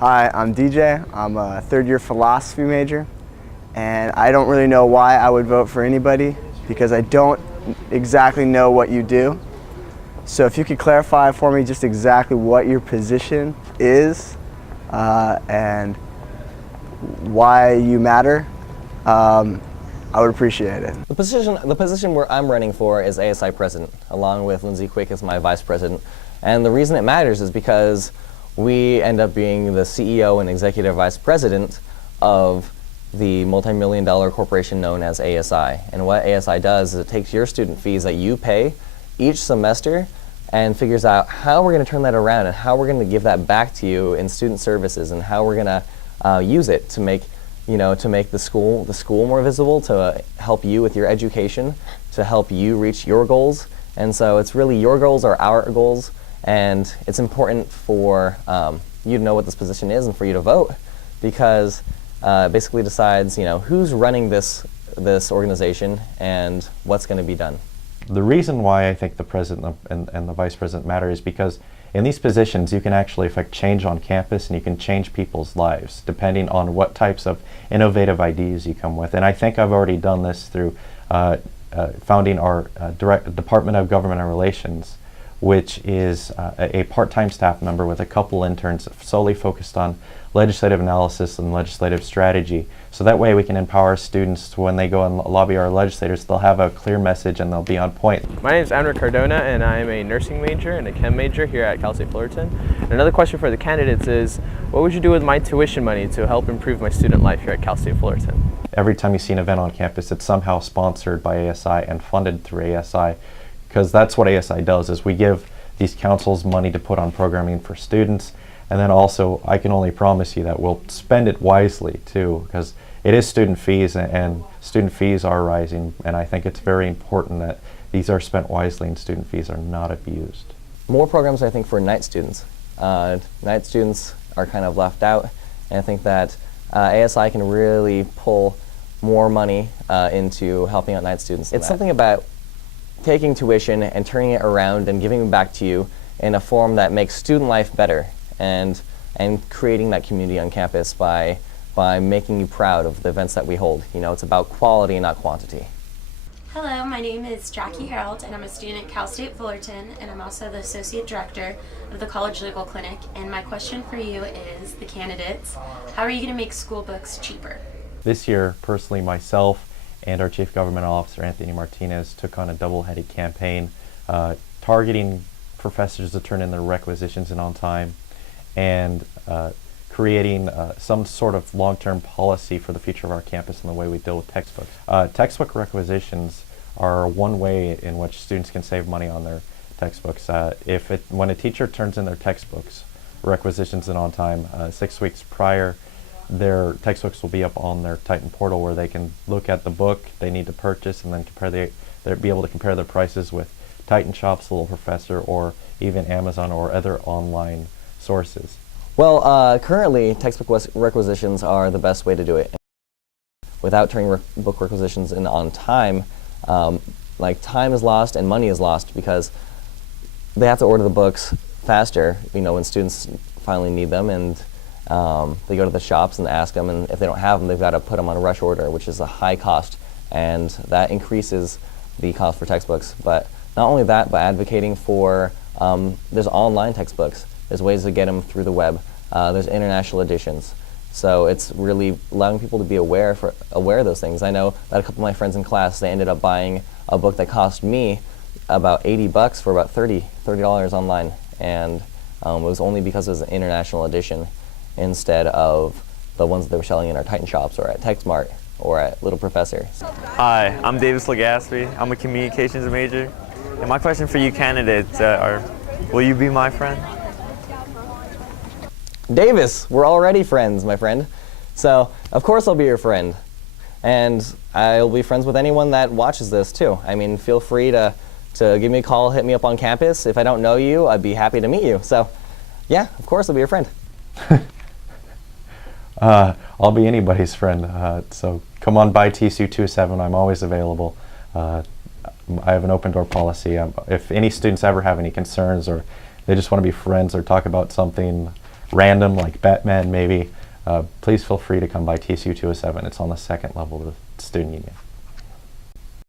Hi, I'm DJ. I'm a third-year philosophy major, and I don't really know why I would vote for anybody because I don't exactly know what you do. So if you could clarify for me just exactly what your position is and why you matter, I would appreciate it. The position where I'm running for is ASI president, along with Lindsay Quick as my vice president. And the reason it matters is because we end up being the CEO and executive vice president of the multi-million-dollar corporation known as ASI. And what ASI does is it takes your student fees that you pay each semester and figures out how we're going to turn that around and how we're going to give that back to you in student services and how we're going to use it to make the school more visible, to help you with your education, to help you reach your goals. And so it's really your goals are our goals, and it's important for you to know what this position is and for you to vote, because it basically decides who's running this organization and what's going to be done. The reason why I think the president and the vice president matter is because in these positions you can actually affect change on campus, and you can change people's lives depending on what types of innovative ideas you come with. And I think I've already done this through founding our Department of Government Relations, which is a part-time staff member with a couple interns solely focused on legislative analysis and legislative strategy. So that way we can empower students to, when they go and lobby our legislators, they'll have a clear message and they'll be on point. My name is Amber Cardona, and I'm a nursing major and a chem major here at Cal State Fullerton. And another question for the candidates is, what would you do with my tuition money to help improve my student life here at Cal State Fullerton? Every time you see an event on campus, it's somehow sponsored by ASI and funded through ASI, because that's what ASI does, is we give these councils money to put on programming for students. And then also, I can only promise you that we'll spend it wisely too, because it is student fees, and student fees are rising, and I think it's very important that these are spent wisely and student fees are not abused. More programs, I think, for night students. Night students are kind of left out, and I think that ASI can really pull more money into helping out night students. It's something about taking tuition and turning it around and giving it back to you in a form that makes student life better, and creating that community on campus by making you proud of the events that we hold. It's about quality, not quantity. Hello, my name is Jackie Harold, and I'm a student at Cal State Fullerton, and I'm also the Associate Director of the College Legal Clinic. And my question for you is, the candidates, how are you going to make school books cheaper? This year, personally, myself and our Chief Government Officer, Anthony Martinez, took on a double-headed campaign targeting professors to turn in their requisitions in on time, and creating some sort of long-term policy for the future of our campus and the way we deal with textbooks. Textbook requisitions are one way in which students can save money on their textbooks. When a teacher turns in their textbooks, requisitions in on time, 6 weeks prior, their textbooks will be up on their Titan portal, where they can look at the book they need to purchase and then be able to compare their prices with Titan Shops, Little Professor, or even Amazon or other online sources. Well, currently, textbook requisitions are the best way to do it. Without turning book requisitions in on time, time is lost and money is lost, because they have to order the books faster, when students finally need them, and they go to the shops and ask them, and if they don't have them, they've got to put them on a rush order, which is a high cost, and that increases the cost for textbooks. But not only that, but advocating for, there's online textbooks. There's ways to get them through the web. There's international editions. So it's really allowing people to be aware of those things. I know that a couple of my friends in class, they ended up buying a book that cost me about $80 for about $30 online. And it was only because it was an international edition instead of the ones that they were selling in our Titan Shops or at TechSmart or at Little Professor. Hi, I'm Davis Legaspi. I'm a communications major. And my question for you candidates are, will you be my friend? Davis, we're already friends, my friend. So, of course I'll be your friend. And I'll be friends with anyone that watches this, too. I mean, feel free to give me a call, hit me up on campus. If I don't know you, I'd be happy to meet you. So, yeah, of course I'll be your friend. I'll be anybody's friend. So come on by TCU 207. I'm always available. I have an open door policy. If any students ever have any concerns or they just want to be friends or talk about something, random, like Batman maybe, please feel free to come by TSU 207. It's on the second level of the student union.